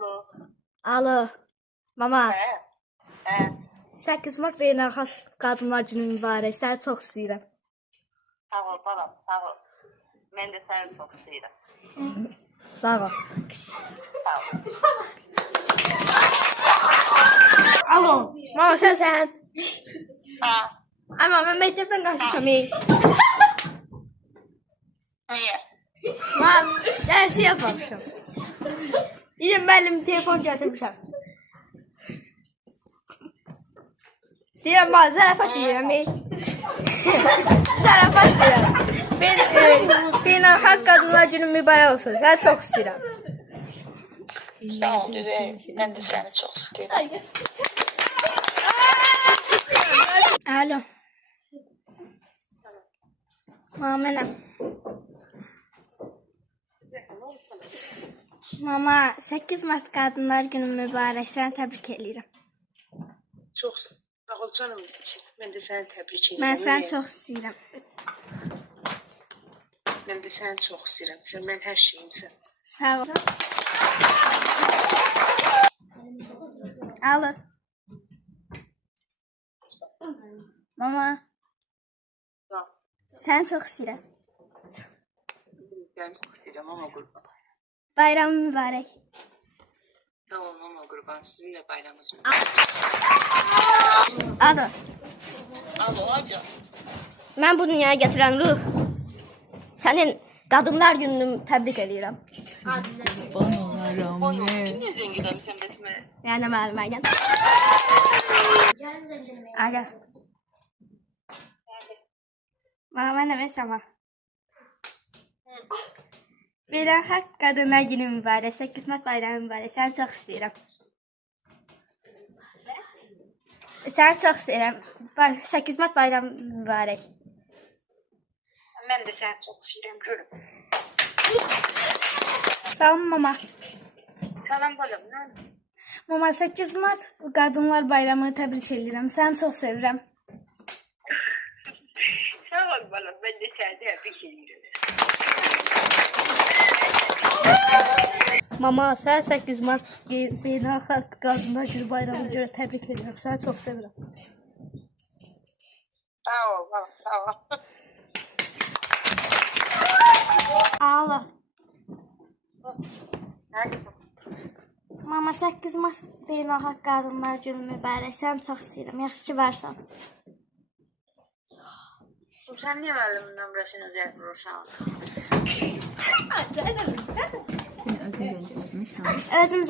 Alo. Alo. Mama. Hə. 8 Mart Beynəlxalq Qadınlar Günü mübarək. Səni çox istəyirəm. Sağ ol balam, sağ ol. Mən də səni çox istəyirəm. Sağ ol. Sağ ol. Alo. Mama sən. Ha. Amma mən məktəbdən qaçmışam. Niyə? Mən dərsi yazmamışam. Dedim müəllim telefon gətirmişəm. Deyirəm, mən zarafat deyirəm. Zarafat deyirəm. Beynəlxalq Qadınlar Günü mübarək olsun. Səni çox istəyirəm. Sağ ol ürəyim. Mən də səni çox istəyirəm. Alo. Mama mənəm. Mama, 8 Mart Qadınlar Günü mübarək. Səni təbrik edirəm. Çox sağ ol canım. Mən də səni təbrik edirəm. Mən səni çox istəyirəm. Mən də səni çox istəyirəm. Sən mən hər şeyimsən. Sağ ol. Alo. Mama, Sağ ol. səni çox istəyirəm. Səni çox istəyirəm ama qurban. Bayramın mübarək. Sağ ol mama qurban. Sizin də bayramınız mübarək. Alo. Alo hocam. Mən bu dünyaya gətirən ruh. Sənin Qadınlar Gününü təbrik edirəm. Kim ne zengin demişim besme? Yəni müəllimə gəl. Aga. Mama nə versəm? Beynəlxalq Qadınlar Günü mübarək. 8 Mart bayramı mübarək. Səni çox istəyirəm. Səni çox istəyirəm. 8 Mart bayramı mübarək. Ben de seni çok istəyirəm gülüm. Sağ ol mama. Salam balam. Mama 8 Mart Qadınlar Bayramını təbrik edirəm. Səni çox sevirəm. Sağ ol balam. Ben de seni təbrik edirəm. Mama, sən 8 Mart Beynəlxalq Qadınlar Günü bayramına görə təbrik edirəm. Səni çox sevirəm. Sağ ol balam. Sağ ol. Alo. Hadi. Mama 8 Mart Beynəlxalq Qadınlar Günü mübarək. Səni çox istəyirəm. Yaxşı ki varsan. Sen niye müəllimin nömrəsini zəng vurursan? Özüm